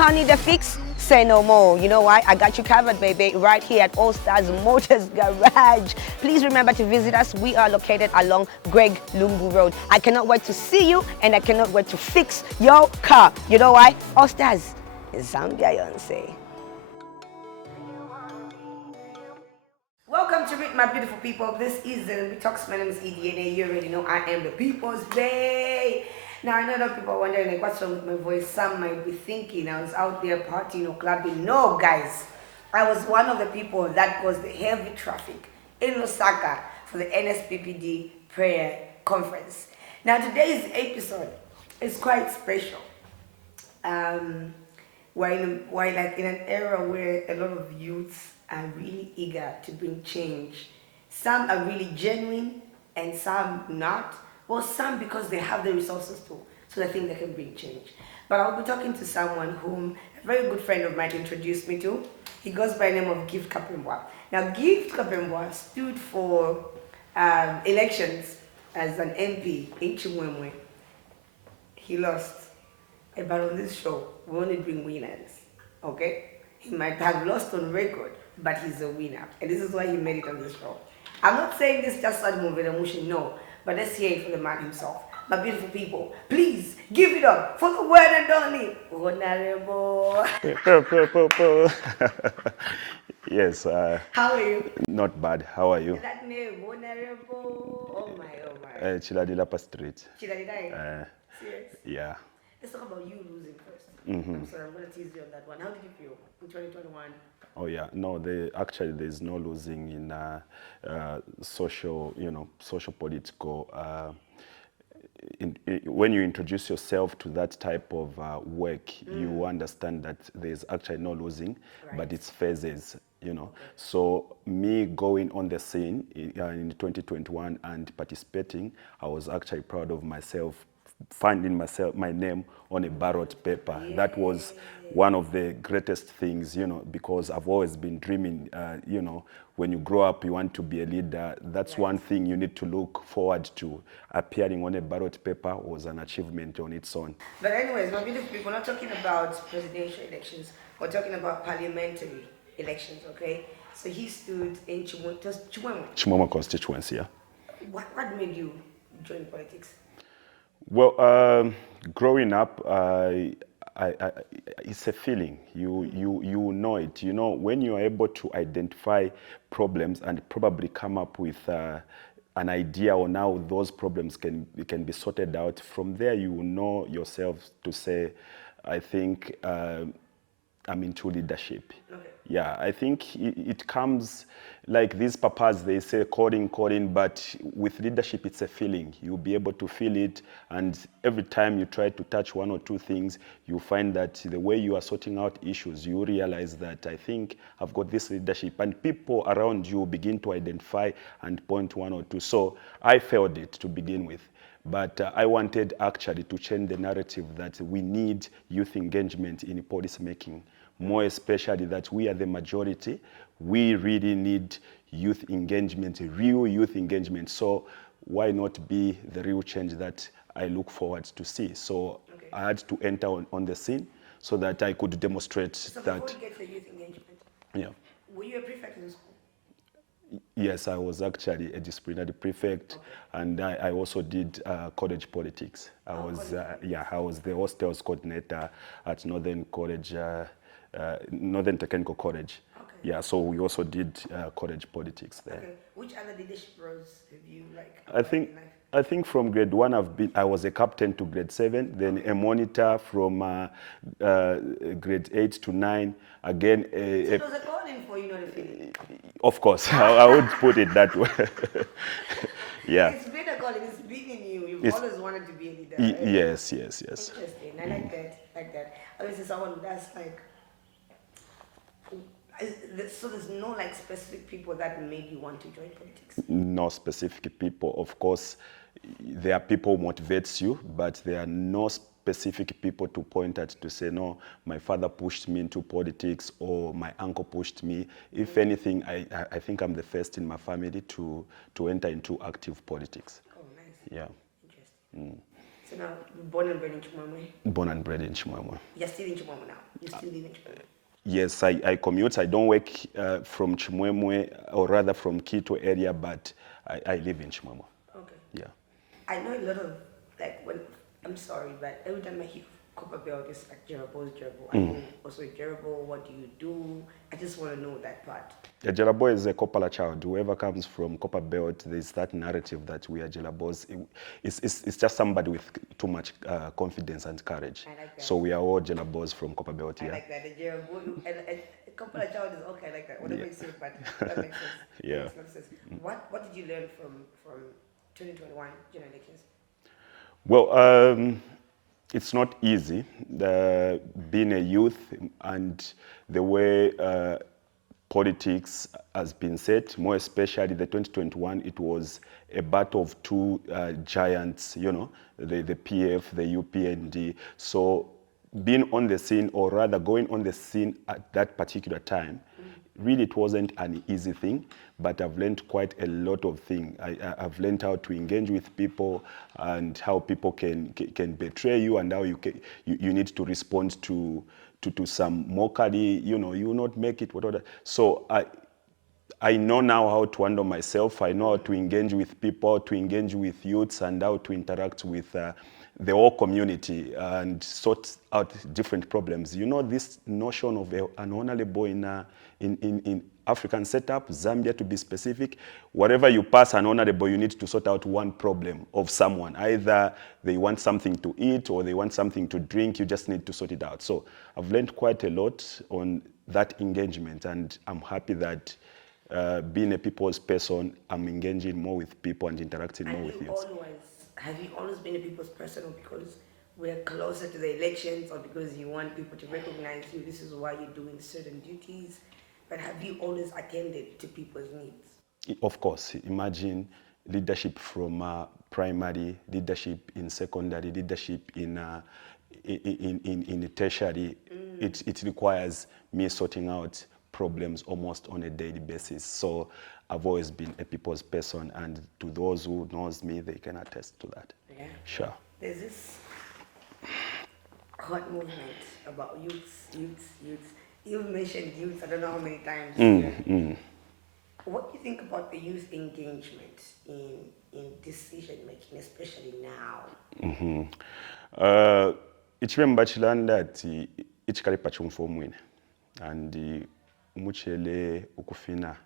Can't need a fix? Say no more. You know why? I got you covered, baby, right here at All Stars Motors Garage. Please remember to visit us. We are located along Greg Lungu Road. I cannot wait to see you, and I cannot wait to fix your car. You know why? All Stars Zambia. Welcome to it, my beautiful people. This is ZMB Talks. My name is Edna. You already know I am the people's bae. Now, I know that people are wondering, like, what's wrong with my voice? Some might be thinking I was out there partying or clubbing. No, guys. I was one of the people that caused the heavy traffic in Lusaka for the NSPPD prayer conference. Now, today's episode is quite special. We're like in an era where a lot of youths are really eager to bring change. Some are really genuine and some not. Well, some because they have the resources to, so they think they can bring change. But I'll be talking to someone whom a very good friend of mine introduced me to. He goes by the name of Kapembwa. Now, Kapembwa stood for elections as an MP in Chimwemwe. He lost. But on this show, we only bring winners, okay? He might have lost on record, but he's a winner. And this is why he made it on this show. I'm not saying this just to move emotion, no. But let's hear it from the man himself. My beautiful people, please give it up for the one and only Honorable. Yes. How are you? Not bad. How are you? That name, Honorable. Oh my. Chiladilapa Street. Chiladilapa. Serious? Yeah. Let's talk about you losing first. Mm-hmm. I'm sorry, I'm going to tease you on that one. How did you feel in 2021? Oh yeah, no. Actually, there's no losing in social, social political. When you introduce yourself to that type of work, you understand that there's actually no losing, but it's phases. So me going on the scene in 2021 and participating, I was actually proud of myself, finding my name on a ballot paper. Yeah. That was one of the greatest things, because I've always been dreaming, when you grow up, you want to be a leader. That's one thing you need to look forward to. Appearing on a ballot paper was an achievement on its own. But anyways, my beautiful people, we're not talking about presidential elections. We're talking about parliamentary elections, okay? So he stood in Chimwemwe constituency, yeah. What made you join politics? Well, growing up, it's a feeling. You know it. When you are able to identify problems and probably come up with an idea on how those problems can be sorted out. From there, you know yourself to say, I think I'm into leadership. Okay. Yeah, I think it comes like these papas, they say calling, but with leadership, it's a feeling. You'll be able to feel it, and every time you try to touch one or two things, you find that the way you are sorting out issues, you realize that I think I've got this leadership, and people around you begin to identify and point one or two. So I felt it to begin with. But I wanted actually to change the narrative that we need youth engagement in policy making, more especially that we are the majority. We really need youth engagement, real youth engagement. So why not be the real change that I look forward to see? So I had to enter on the scene so that I could demonstrate so that. Before you get to youth engagement, yeah. Were you a prefect in school? Yes, I was actually a disciplinary prefect, and I also did college politics. I was the hostels coordinator at Northern College, Northern Technical College. Okay. Yeah, so we also did college politics there. Okay. Which other leadership roles have you I think from grade 1 I was a captain to grade 7, then a monitor from grade 8 to 9. Again, so it was a calling for you, not a feeling. Of course, I would put it that way. Yeah. It's been a calling. It's been in you. You've always wanted to be a leader. Right? Yes. Interesting. I like that. Obviously, someone that's like. So there's no specific people that made you want to join politics? No specific people. Of course, there are people who motivates you, but there are no specific people to point at to say, no, my father pushed me into politics or my uncle pushed me. If anything, I think I'm the first in my family to enter into active politics. Oh, nice. Yeah. Interesting. So now, you're born and bred in Chumamwe. Born and bred in Chimwemwe. You're still in Chumamwe now. You still live in Chumamwe. Yes, I commute. I don't work from Chimwemwe, or rather from Quito area, but I live in Chimwemwe. Okay. Yeah. I know a lot of, like, when, I'm sorry, but every time I hear Kapembwa, it's like Jerabo. I know also Jerabo, what do you do? I just want to know that part. Yeah, Jelabo is a Kopala child. Whoever comes from Copper Belt, there's that narrative that we are Jelabos. It's just somebody with too much confidence and courage. I like that. So we are all Jelabos from Copper Belt, I yeah. like that. The Jerabo, and a couple of child is okay. I like that. Whatever you say, but that makes sense. Yeah. That makes a lot of sense. What did you learn from 2021 general elections? Well, it's not easy being a youth, and the way politics has been set, more especially the 2021, it was a battle of two giants, you know, the PF, the UPND. So being on the scene, or rather going on the scene at that particular time, really it wasn't an easy thing, but I've learned quite a lot of things. I've learned how to engage with people and how people can betray you, and how you need to respond to some mockery, you know, you will not make it, whatever. So I know now how to handle myself. I know how to engage with people, to engage with youths, and how to interact with the whole community and sort out different problems. You know, this notion of an honorable in African setup, Zambia to be specific, whatever you pass an honorable, you need to sort out one problem of someone. Either they want something to eat or they want something to drink, you just need to sort it out. So I've learned quite a lot on that engagement, and I'm happy that being a people's person, I'm engaging more with people and interacting more with youth. Have you always been a people's person, or because we're closer to the elections, or because you want people to recognize you, this is why you're doing certain duties? But have you always attended to people's needs? Of course. Imagine leadership from primary, leadership in secondary, leadership in tertiary. It requires me sorting out problems almost on a daily basis. So I've always been a people's person, and to those who knows me, they can attest to that. Yeah. Sure. There's this hot movement about youths. You've mentioned youth, I don't know how many times. What do you think about the youth engagement in decision making, especially now? Ichimemba chilanda ati ichikalipa chumfo mwine, and muchele ukufina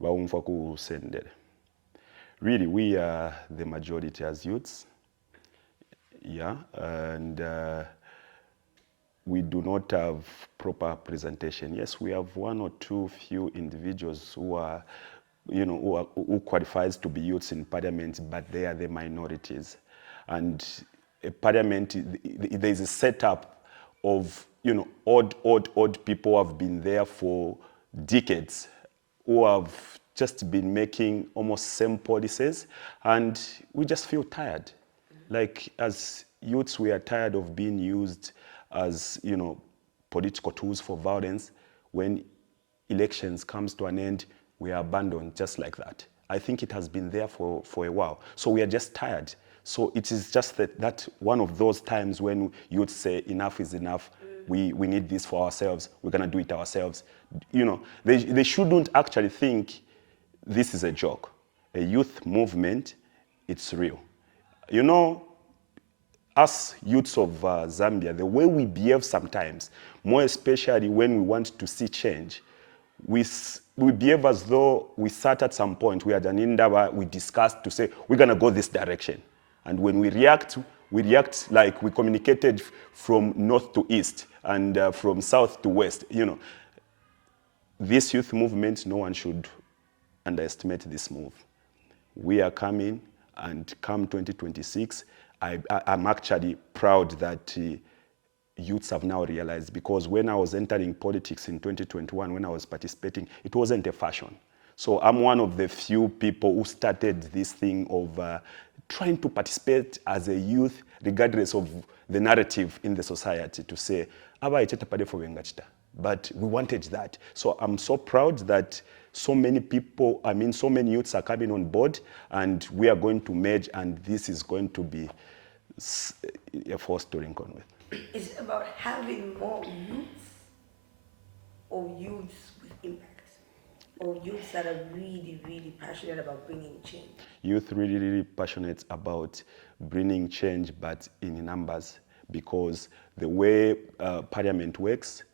baumfa kusendele. Really, we are the majority as youths, yeah, and we do not have proper presentation. Yes, we have one or two few individuals who are, you know, who qualifies to be youths in parliament, but they are the minorities. And a parliament, there is a setup of, you know, odd people who have been there for decades, who have just been making almost same policies, and we just feel tired. Like, as youths, we are tired of being used as, you know, political tools for violence. When elections comes to an end, we are abandoned just like that. I think it has been there for a while. So we are just tired. So it is just that one of those times when you'd say enough is enough. We need this for ourselves. We're gonna do it ourselves. You know, they shouldn't actually think this is a joke. A youth movement, it's real. You know, us youths of Zambia, the way we behave sometimes, more especially when we want to see change, we behave as though we sat at some point, we had an indaba, we discussed to say, we're gonna go this direction. And when we react like we communicated from north to east and from south to west. You know, this youth movement, no one should underestimate this move. We are coming, and come 2026, I'm actually proud that youths have now realized, because when I was entering politics in 2021, when I was participating, it wasn't a fashion. So I'm one of the few people who started this thing of trying to participate as a youth, regardless of the narrative in the society, to say, but we wanted that. So I'm so proud that so many people, so many youths are coming on board, and we are going to merge, and this is going to be a force to reckon with. Is it about having more youths or youths with impact? Or youths that are really, really passionate about bringing change? Youth really, really passionate about bringing change, but in numbers, because the way Parliament works,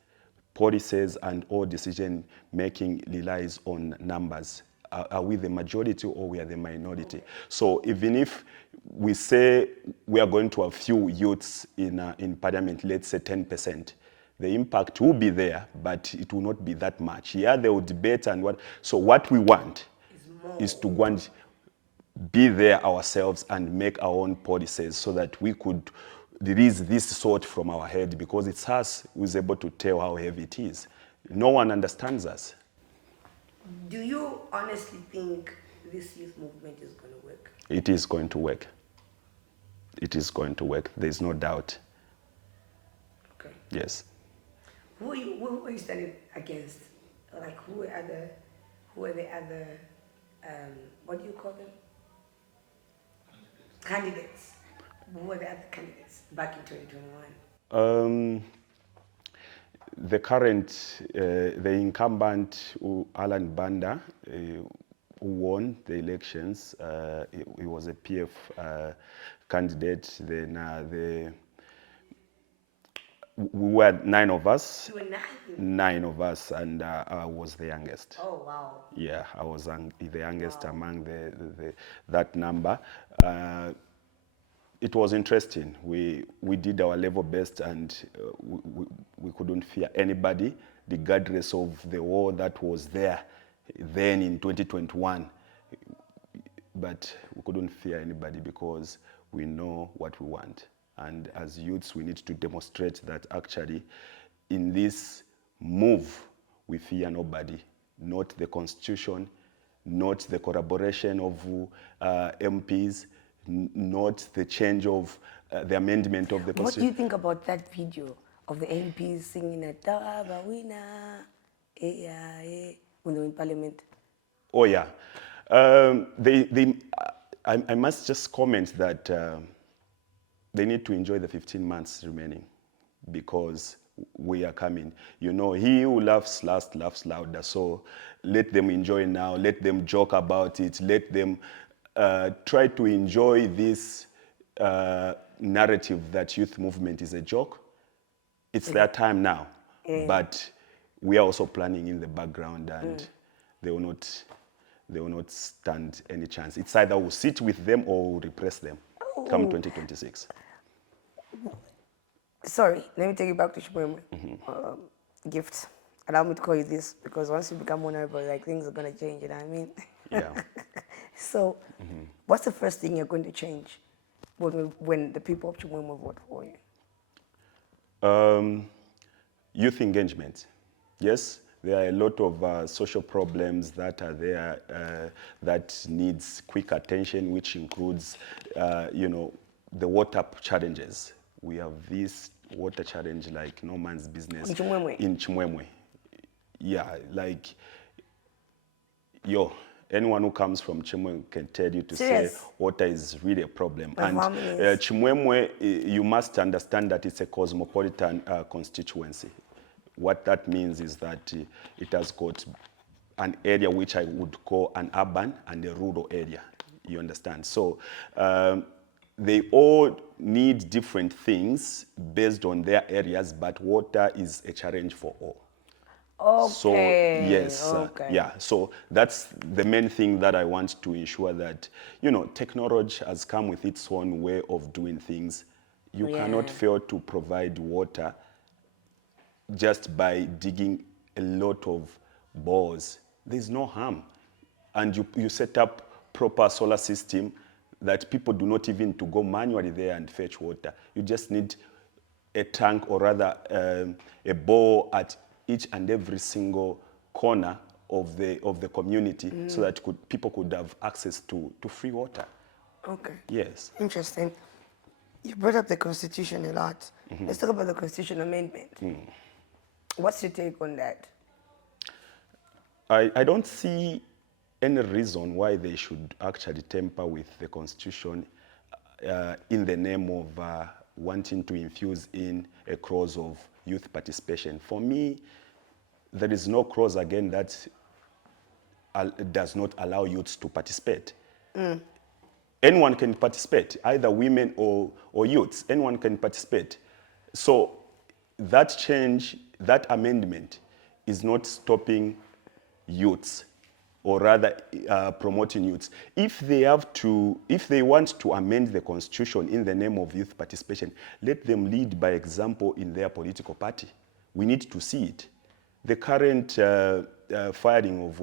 policies and all decision making relies on numbers. Are we the majority or we are the minority? So even if we say we are going to have few youths in Parliament, let's say 10%, the impact will be there, but it will not be that much. Yeah, they will debate and what. So what we want is to go and be there ourselves and make our own policies so that we could release this sort from our head, because it's us who's able to tell how heavy it is. No one understands us. Do you honestly think this youth movement is going to work? It is going to work. It is going to work. There's no doubt. Okay. Yes. Who are you standing against? Like, who are the other, what do you call them? Candidates. Who are the other candidates back in 2021? The current, the incumbent, Alan Banda, who won the elections, he was a PF candidate. Then we were 9 of us. You were 9? 9 of us, and I was the youngest. Oh, wow. Yeah, I was the youngest among that number. It was interesting. We did our level best, and we couldn't fear anybody, regardless of the war that was there then in 2021. But we couldn't fear anybody because we know what we want. And as youths, we need to demonstrate that actually in this move, we fear nobody, not the constitution, not the collaboration of MPs, not the change of the amendment of the constitution. What do you think about that video of the MPs singing at Tawabawina when they were in Parliament? Oh yeah. I must just comment that they need to enjoy the 15 months remaining, because we are coming. You know, he who laughs last laughs louder. So let them enjoy now. Let them joke about it. Let them try to enjoy this narrative that youth movement is a joke. It's their time now. But we are also planning in the background, and they will not stand any chance. It's either we'll sit with them or we'll repress them come 2026. Sorry, let me take you back to Chimwemwe. Gift. Allow me to call you this, because once you become honorable, like, things are going to change, you know what I mean? Yeah. So, what's the first thing you're going to change when the people of Chimwemwe vote for you? Youth engagement. Yes, there are a lot of social problems that are there that needs quick attention, which includes, the water challenges. We have this water challenge like no man's business. In Chimwemwe? In Chimwemwe. Yeah, like, anyone who comes from Chimwemwe can tell you to Serious? say water is really a problem. My And family is- Chimwemwe, you must understand that it's a cosmopolitan constituency. What that means is that it has got an area which I would call an urban and a rural area. You understand? So they all need different things based on their areas, but water is a challenge for all. Okay. So yes, Okay. yeah. So that's the main thing that I want to ensure that, technology has come with its own way of doing things. You cannot fail to provide water just by digging a lot of bores. There's no harm. And you set up proper solar system that people do not even to go manually there and fetch water. You just need a tank, or rather a bore at each and every single corner of the community, so that people could have access to free water. Okay. Yes. Interesting. You brought up the Constitution a lot. Let's talk about the Constitution Amendment. What's your take on that? I don't see any reason why they should actually tamper with the Constitution. in the name of wanting to infuse in a cause of youth participation. For me, there is no clause again that does not allow youths to participate. Anyone can participate, either women or youths. Anyone can participate. So that change, that amendment is not stopping youths, or rather promoting youths. If they want to amend the constitution in the name of youth participation, let them lead by example in their political party. We need to see it. The current firing of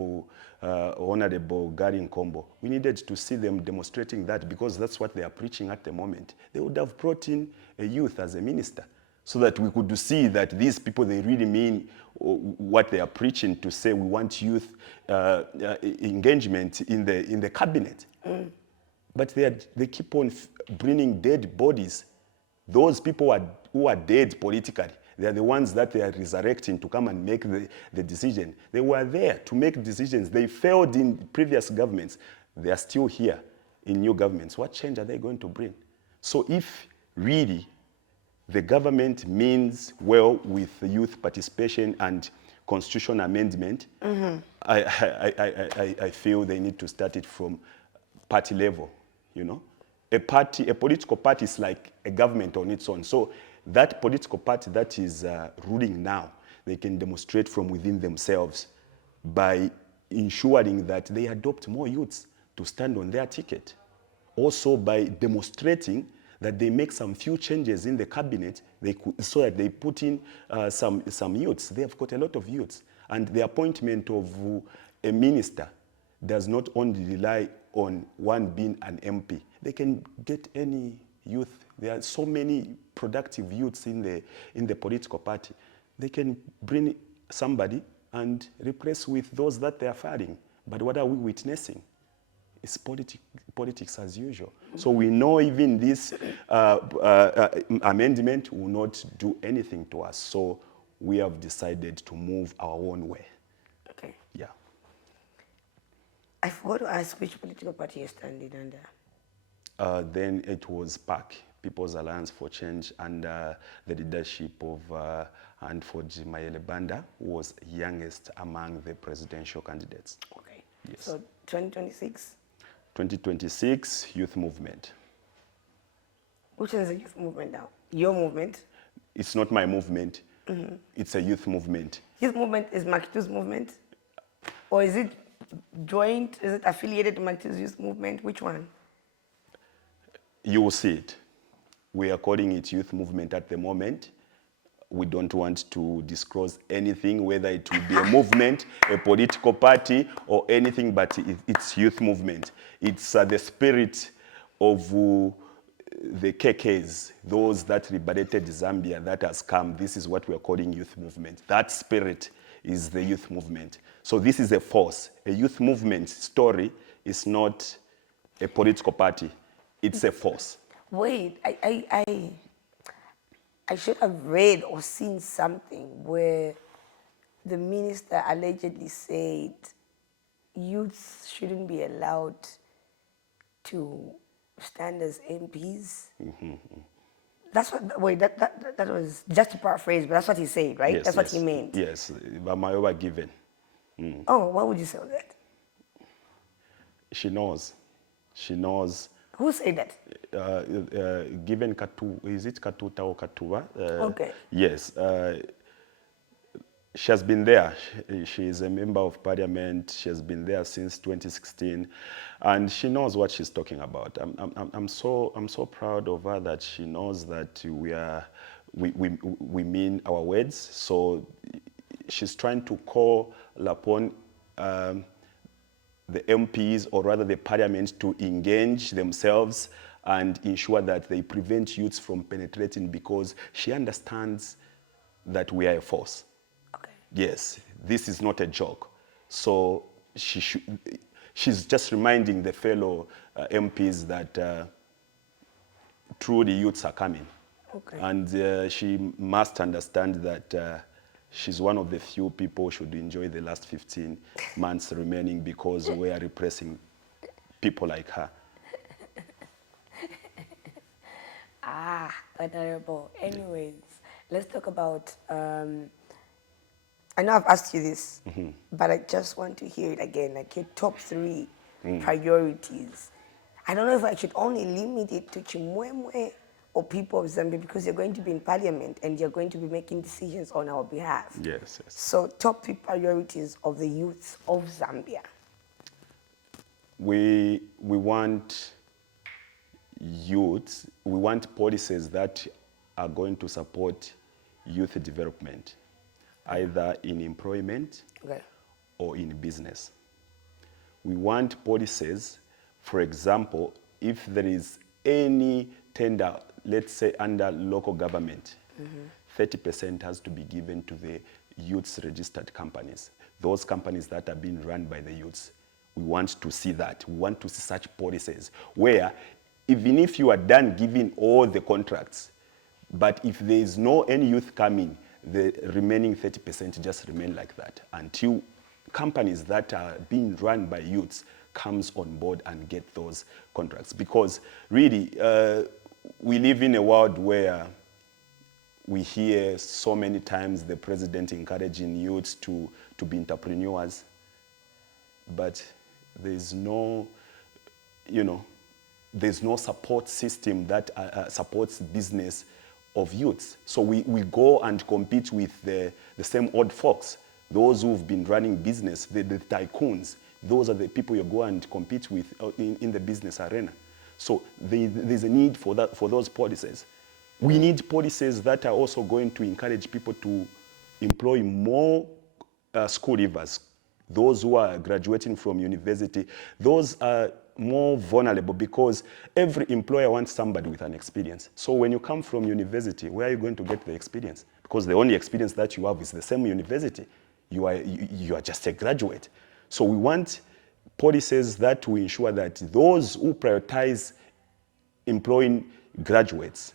Honorable Gary Nkombo, we needed to see them demonstrating that, because that's what they are preaching at the moment. They would have brought in a youth as a minister, so that we could see that these people, they really mean what they are preaching, to say we want youth engagement in the cabinet. But they keep on bringing dead bodies. Those people who are dead politically, they are the ones that they are resurrecting to come and make the decision. They were there to make decisions. They failed in previous governments. They are still here in new governments. What change are they going to bring? So if really the government means well with youth participation and constitution amendment, I feel they need to start it from party level, you know. A political party is like a government on its own. So that political party that is ruling now, they can demonstrate from within themselves by ensuring that they adopt more youths to stand on their ticket. Also by demonstrating that they make some few changes in the cabinet, so that they put in some youths. They have got a lot of youths. And the appointment of a minister does not only rely on one being an MP. They can get any youth. There are so many productive youths in the political party. They can bring somebody and replace with those that they are firing. But what are we witnessing? It's politics as usual. So we know even this amendment will not do anything to us. So we have decided to move our own way. Okay. Yeah. I forgot to ask which political party you're standing under. Then it was PAC, People's Alliance for Change, under the leadership of Handford Mayele Banda, who was youngest among the presidential candidates. Okay. Yes. So 2026? 2026 Youth Movement. Which is a youth movement now? Your movement? It's not my movement. It's a youth movement. Youth movement is Makitu's movement? Or is it joint? Is it affiliated to Makitu's youth movement? Which one? You will see it. We are calling it youth movement at the moment. We don't want to disclose anything, whether it will be a movement, a political party, or anything, but it's youth movement. It's the spirit of the KKs, those that liberated Zambia, that has come. This is what we are calling youth movement. That spirit is the youth movement. So this is a force. A youth movement story is not a political party. It's a force. Wait, I should have read or seen something where the minister allegedly said youths shouldn't be allowed to stand as MPs. That's what, wait, that was just to paraphrase, but that's what he said, right? Yes, that's what he meant. Yes, Bamayoba given. Oh, what would you say on that? She knows. She knows. Who said that? Given Katu, is it Katuta or Katuva? Okay. Yes. She has been there. She is a member of parliament. She has been there since 2016, and she knows what she's talking about. I'm so proud of her that she knows that we mean our words. So she's trying to call upon the MPs, or rather the parliament, to engage themselves and ensure that they prevent youths from penetrating, because she understands that we are a force. Okay. Yes, this is not a joke. So she's just reminding the fellow MPs that truly youths are coming. Okay. And she must understand that she's one of the few people who should enjoy the last 15 months remaining, because we are repressing people like her. Honorable. Anyways, let's talk about. I know I've asked you this, but I just want to hear it again. Like your top 3 priorities. I don't know if I should only limit it to Chimwemwe or people of Zambia because you're going to be in parliament and you're going to be making decisions on our behalf. Yes, yes. So, top 3 priorities of the youth of Zambia. We want youth, we want policies that are going to support youth development, either in employment or in business. We want policies, for example, if there is any tender, let's say under local government, 30% has to be given to the youths registered companies, those companies that are being run by the youths. We want to see that. We want to see such policies where even if you are done giving all the contracts, but if there is no any youth coming, the remaining 30% just remain like that until companies that are being run by youths comes on board and get those contracts. Because really, we live in a world where we hear so many times the president encouraging youths to be entrepreneurs, but there's no, there's no support system that supports business of youths. So we go and compete with the same old folks, those who've been running business, the tycoons. Those are the people you go and compete with in the business arena. So there's a need for that, for those policies. We need policies that are also going to encourage people to employ more school leavers, those who are graduating from university. Those are more vulnerable because every employer wants somebody with an experience. So when you come from university, where are you going to get the experience? Because the only experience that you have is the same university. You are just a graduate. So we want policies that will ensure that those who prioritize employing graduates,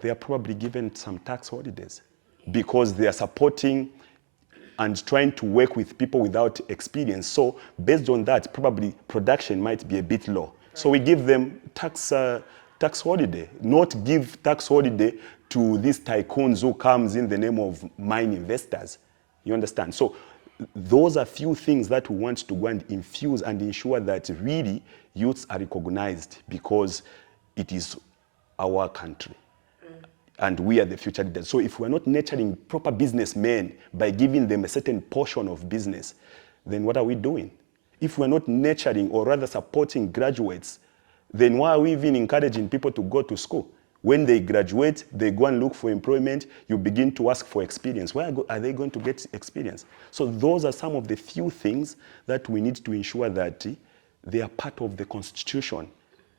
they are probably given some tax holidays because they are supporting and trying to work with people without experience. So based on that, probably production might be a bit low. Right. So we give them tax holiday, not give tax holiday to these tycoons who comes in the name of mine investors. You understand? So those are few things that we want to go and infuse and ensure that really youths are recognized because it is our country. And we are the future leaders. So if we're not nurturing proper businessmen by giving them a certain portion of business, then what are we doing? If we're not nurturing or rather supporting graduates, then why are we even encouraging people to go to school? When they graduate, they go and look for employment, you begin to ask for experience. Where are they going to get experience? So those are some of the few things that we need to ensure that they are part of the Constitution.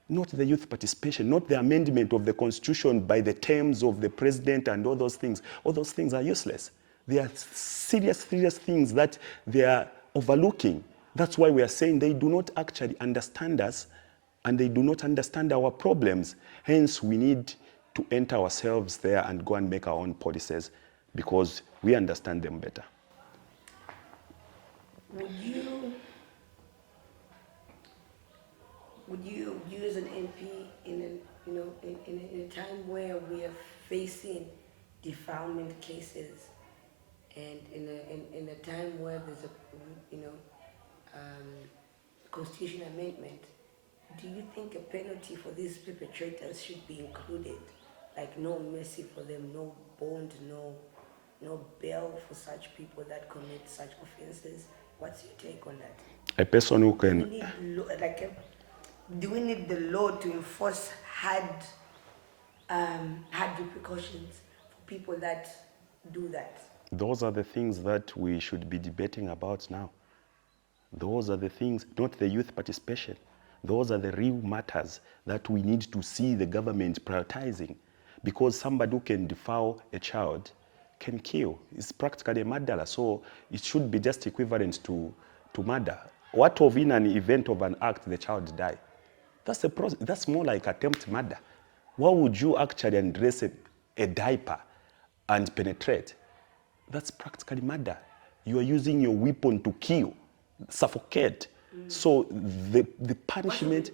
Not the youth participation, not the amendment of the Constitution by the terms of the president and all those things. All those things are useless. They are serious things that they are overlooking. That's why we are saying they do not actually understand us and they do not understand our problems. Hence, we need to enter ourselves there and go and make our own policies because we understand them better. Would you use an MP in a time where we are facing defilement cases, and in a time where there's a constitutional amendment? Do you think a penalty for these perpetrators should be included, like no mercy for them, no bond, no bail for such people that commit such offenses? What's your take on that? A person who can. Do we need the law to enforce hard repercussions for people that do that? Those are the things that we should be debating about now. Those are the things, not the youth participation. Those are the real matters that we need to see the government prioritizing. Because somebody who can defile a child can kill. It's practically a murderer, so it should be just equivalent to murder. What of in an event of an act, the child die? That's more like attempt murder. Why would you actually undress a diaper and penetrate? That's practically murder. You are using your weapon to kill, suffocate. So the punishment,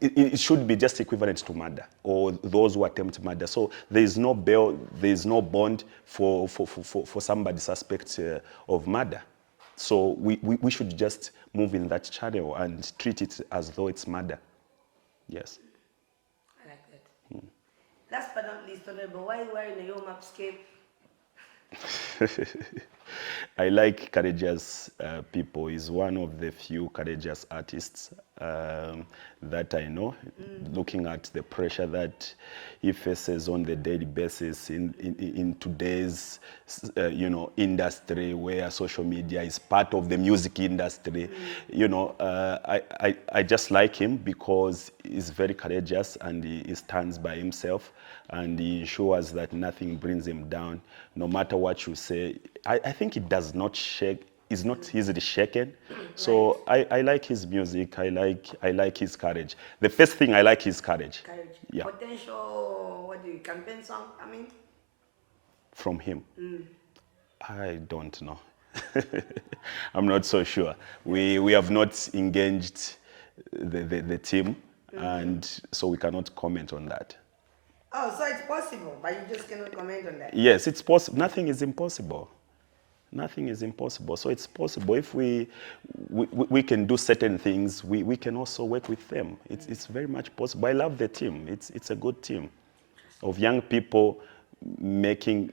it should be just equivalent to murder or those who attempt murder. So there is no bail, there is no bond for somebody suspect of murder. So we should just move in that channel and treat it as though it's murder. Yes. I like that. Last but not least, Honorable, why are you wearing a Yo Maps cape? I like courageous people. He's one of the few courageous artists that I know, looking at the pressure that he faces on the daily basis in today's industry, where social media is part of the music industry. I just like him because he's very courageous and he stands by himself and he ensures that nothing brings him down, no matter what you say. I think it does not shake. It's not easily shaken. So I like his music. I like his courage. The first thing I like is courage. Courage. Yeah. Potential, what do you, campaign song, I mean? From him? I don't know. I'm not so sure. We have not engaged the team, and so we cannot comment on that. Oh, so it's possible, but you just cannot comment on that? Yes, it's possible. Nothing is impossible. Nothing is impossible. So it's possible. If we can do certain things, we can also work with them. It's very much possible. I love the team. It's a good team of young people making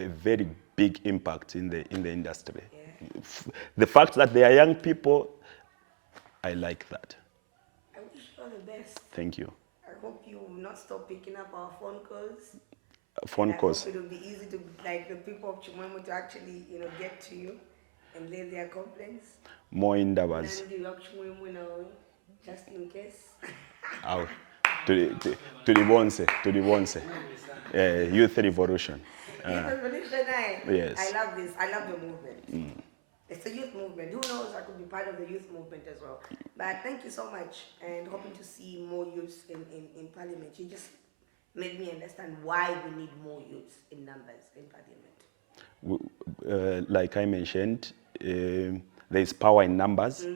a very big impact in the industry. Yeah. The fact that they are young people, I like that. I wish you all the best. Thank you. I hope you will not stop picking up our phone calls. Phone calls. I hope it will be easy to, like, the people of Chimwemwe to actually, get to you and lay their complaints. More endeavors. Just in case. To the bonse. Youth revolution. Yes. I love this. I love the movement. It's a youth movement. Who knows, I could be part of the youth movement as well. But thank you so much, and hoping to see more youths in Parliament. You just made me understand why we need more youths in numbers in Parliament. Like I mentioned, there is power in numbers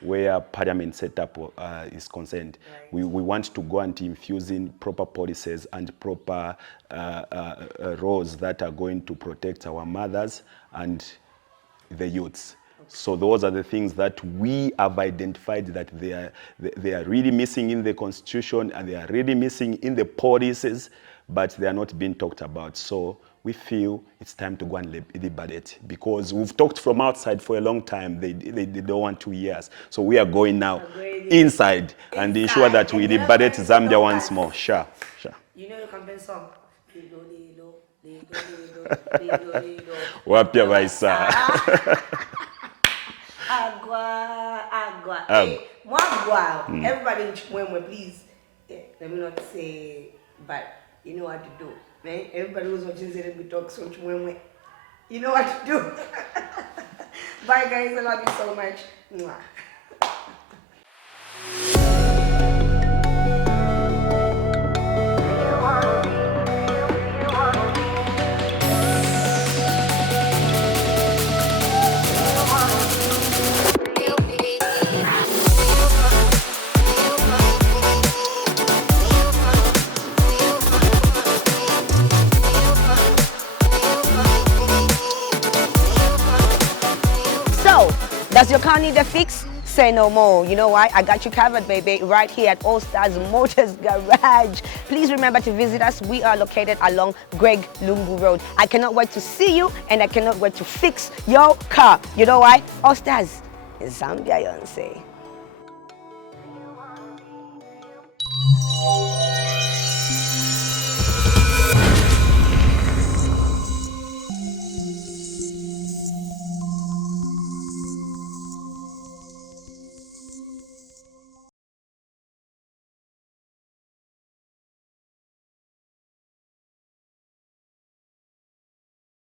where Parliament setup is concerned. Right. We want to go and infuse in proper policies and proper roles that are going to protect our mothers and the youths. So those are the things that we have identified that they are really missing in the Constitution and they are really missing in the policies, but they are not being talked about. So we feel it's time to go and liberate, because we've talked from outside for a long time. They don't want to hear us. So we are going now inside and ensure that we liberate Zambia once more. Sure. You know your campaign song? Wapya baisa. Agua. Hey, Mwagwa. Everybody in Chimwemwe, please. Let me not say, but you know what to do. Man. Everybody who's watching ZMBTalks from Chimwemwe, you know what to do. Bye guys, I love you so much. Mwah. Does your car need a fix? Say no more. You know why? I got you covered, baby, right here at All Stars Motors Garage. Please remember to visit us. We are located along Greg Lungu Road. I cannot wait to see you, and I cannot wait to fix your car. You know why? All Stars, Zambia, you say.